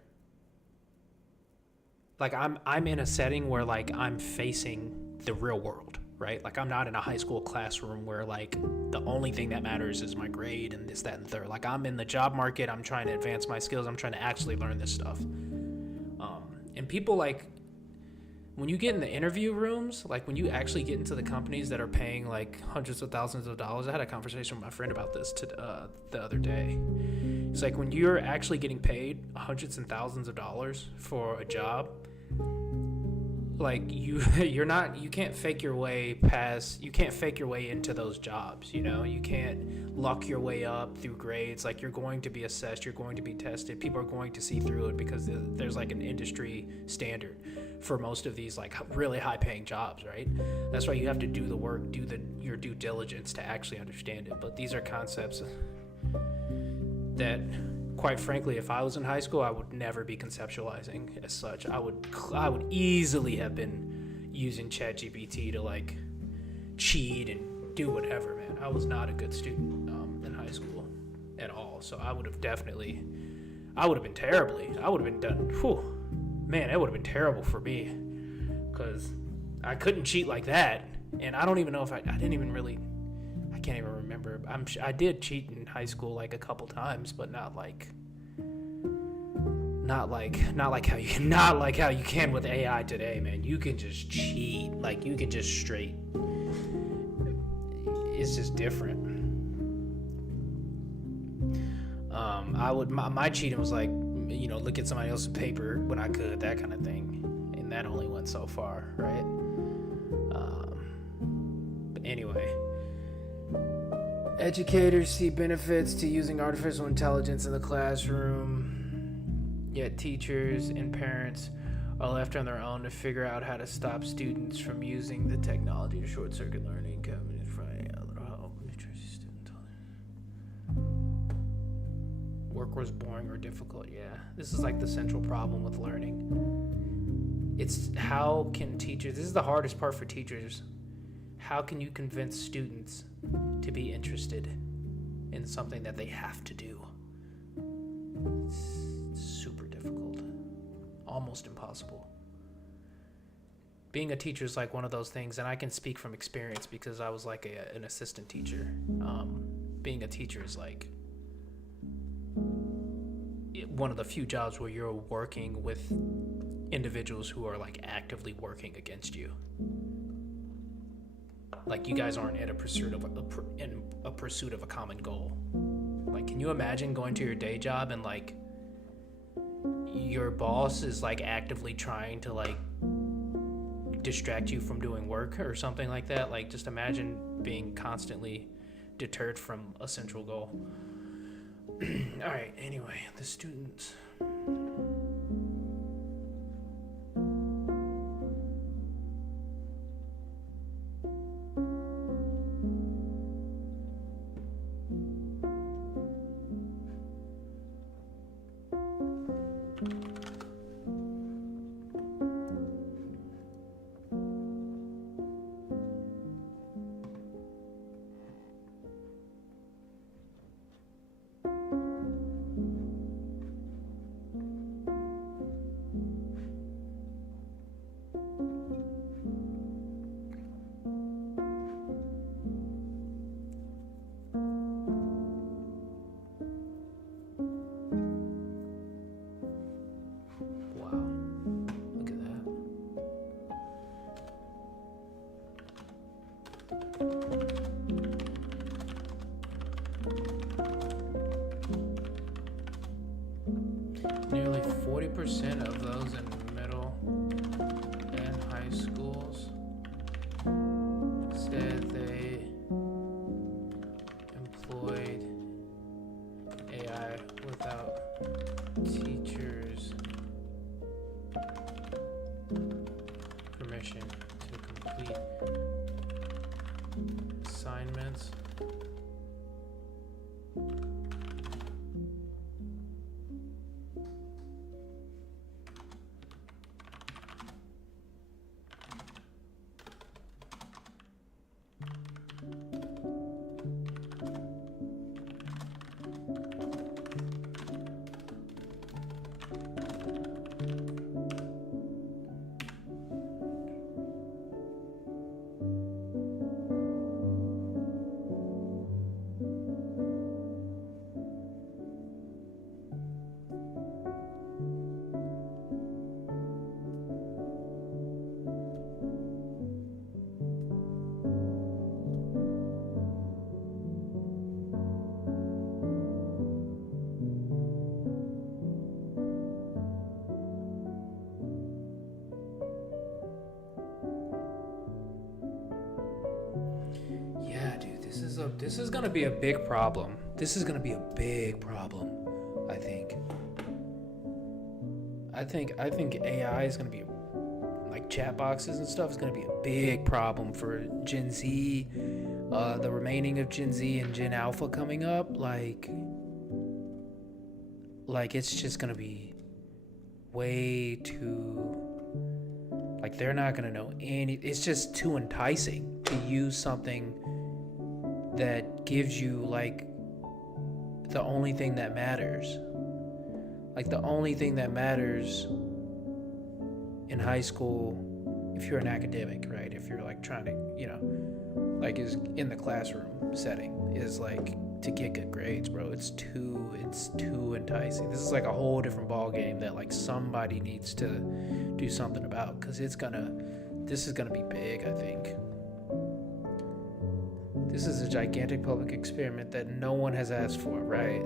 like I'm in a setting where like I'm facing the real world, right? Like I'm not in a high school classroom where like the only thing that matters is my grade and this, that, and third. Like I'm in the job market. I'm trying to advance my skills. I'm trying to actually learn this stuff. And people like, when you get in the interview rooms, like when you actually get into the companies that are paying like hundreds of thousands of dollars, I had a conversation with my friend about this the other day. It's like when you're actually getting paid hundreds and thousands of dollars for a job, like you can't fake your way into those jobs. You can't luck your way up through grades. Like you're going to be assessed, you're going to be tested, people are going to see through it because there's like an industry standard for most of these like really high paying jobs, right? That's why you have to do the work, your due diligence to actually understand it. But these are concepts that, quite frankly, if I was in high school, I would never be conceptualizing as such. I would easily have been using ChatGPT to like cheat and do whatever, man. I was not a good student in high school at all. So I would have been terribly. I would have been done. Man, it would have been terrible for me because I couldn't cheat like that. And I don't even know if I can't even remember. I did cheat in high school like a couple times, but not like how you can with AI today, man. You can just cheat, like you can just straight. It's just different. My cheating was like, look at somebody else's paper when I could, that kind of thing, and that only went so far, right? But anyway. Educators see benefits to using artificial intelligence in the classroom, yet teachers and parents are left on their own to figure out how to stop students from using the technology to short-circuit learning. Work was boring or difficult. Yeah, this is like the central problem with learning. It's how can teachers, this is the hardest part for teachers, how can you convince students to be interested in something that they have to do? It's super difficult, almost impossible. Being a teacher is like one of those things, and I can speak from experience because I was like an assistant teacher. Being a teacher is like one of the few jobs where you're working with individuals who are like actively working against you. Like you guys aren't in a pursuit of a common goal. Like, can you imagine going to your day job and like your boss is like actively trying to like distract you from doing work or something like that? Like, just imagine being constantly deterred from a central goal. All right, anyway, the students. Nearly 40% of those in middle and high schools said they employed AI without teachers' permission to complete assignments. Yeah, dude, this is gonna be a big problem. This is gonna be a big problem, I think. I think AI is gonna be like chat boxes and stuff is gonna be a big problem for Gen Z, the remaining of Gen Z and Gen Alpha coming up. Like it's just gonna be way too. Like they're not gonna know any. It's just too enticing to use something that gives you like the only thing that matters. Like the only thing that matters in high school, if you're an academic, right? If you're like trying to, like is in the classroom setting, is like to get good grades, bro. It's too enticing. This is like a whole different ball game that like somebody needs to do something about, because this is gonna be big, I think. This is a gigantic public experiment that no one has asked for, right?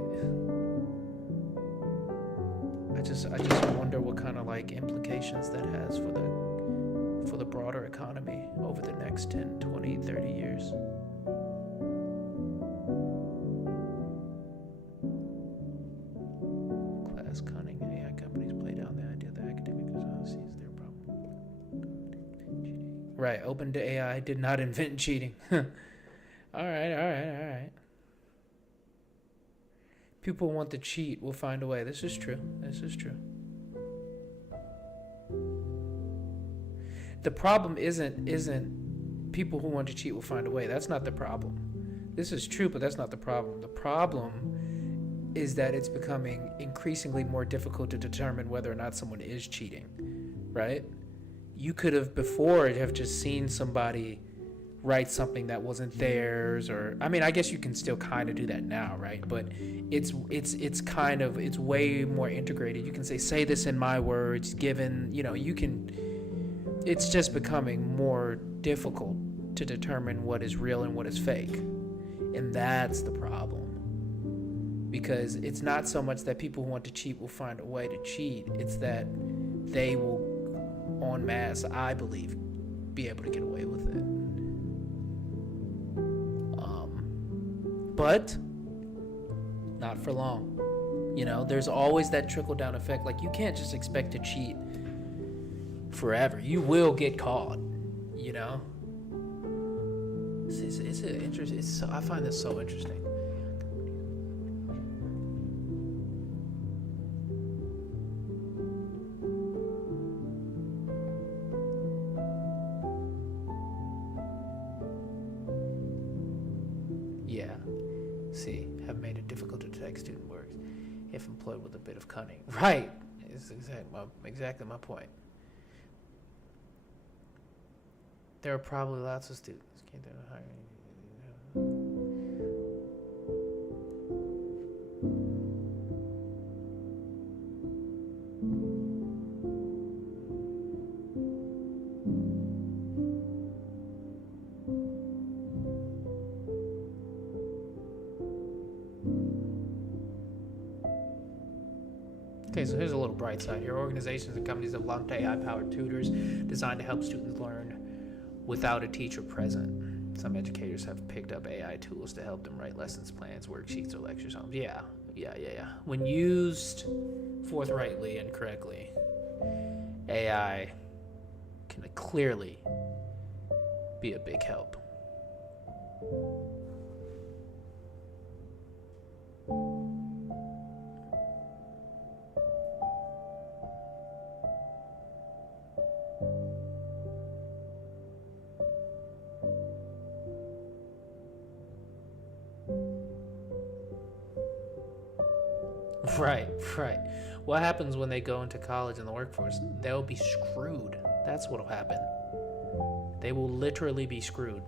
I just wonder what kind of like implications that has for the broader economy over the next 10, 20, 30 years. Class cunning, AI companies play down the idea that academic sees their problem. Right, OpenAI did not invent cheating. All right. People want to cheat, will find a way. This is true. The problem isn't people who want to cheat will find a way. That's not the problem. This is true, but that's not the problem. The problem is that it's becoming increasingly more difficult to determine whether or not someone is cheating, right? You could have before have just seen somebody write something that wasn't theirs, or I mean, I guess you can still kind of do that now, right? But it's way more integrated. You can say this in my words, given, it's just becoming more difficult to determine what is real and what is fake. And that's the problem. Because it's not so much that people who want to cheat will find a way to cheat, it's that they will en masse, I believe, be able to get away with it. But not for long. There's always that trickle-down effect. Like, you can't just expect to cheat forever. You will get caught, It's interesting. I find this so interesting. Have made it difficult to detect student works if employed with a bit of cunning. Right. It's exactly my point. There are probably lots of students. Can't they hire? Okay, so here's a little bright side here. Organizations and companies have launched AI-powered tutors designed to help students learn without a teacher present. Some educators have picked up AI tools to help them write lessons plans, worksheets, or lectures homes. Yeah. When used forthrightly and correctly, AI can clearly be a big help. Right. What happens when they go into college and the workforce? They'll be screwed. That's what'll happen. They will literally be screwed.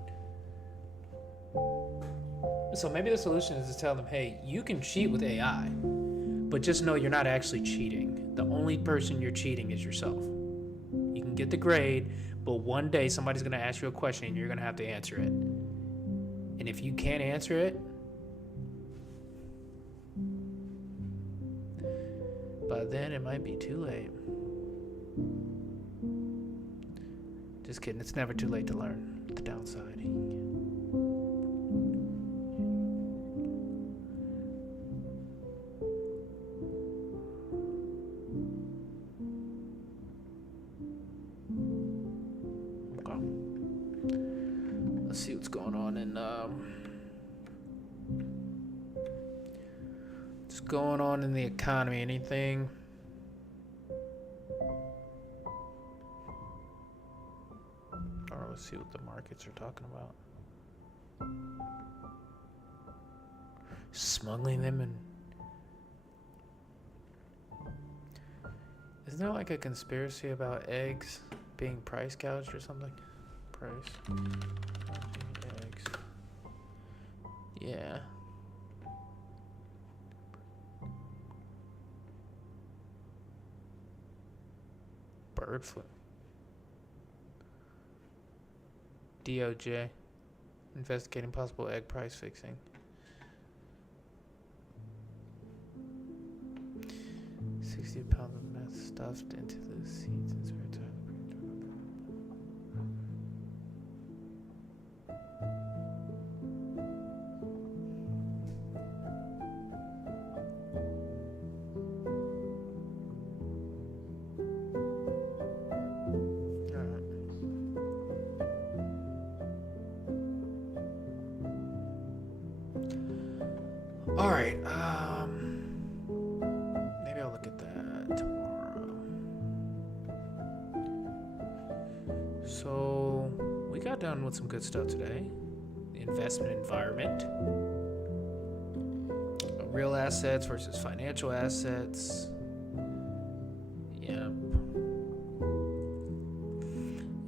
So maybe the solution is to tell them, hey, you can cheat with AI, but just know you're not actually cheating. The only person you're cheating is yourself. You can get the grade, but one day somebody's going to ask you a question and you're going to have to answer it. And if you can't answer it, by then it might be too late. Just kidding, it's never too late to learn. The downside. Okay. Let's see what's going on in what's going on in the economy. Anything? Let's see what the markets are talking about. Smuggling them in. Isn't there like a conspiracy about eggs being price gouged or something? Price gouging eggs. Yeah. Bird flu. DOJ investigating possible egg price fixing. £60 of meth stuffed into the seeds and spare tire. All right. Maybe I'll look at that tomorrow. So we got done with some good stuff today. The investment environment, real assets versus financial assets. Yep.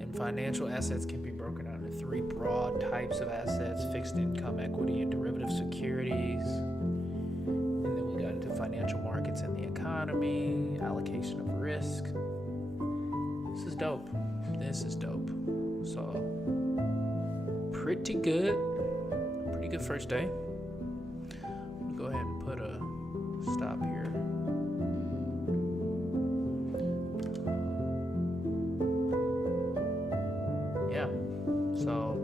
And financial assets can be broken out into three broad types of assets: fixed income, equity, and derivative securities. Financial markets and the economy, allocation of risk. This is dope. So, pretty good first day. I'll go ahead and put a stop here. Yeah, so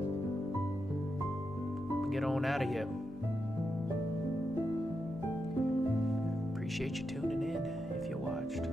get on out of here. Appreciate you tuning in if you watched.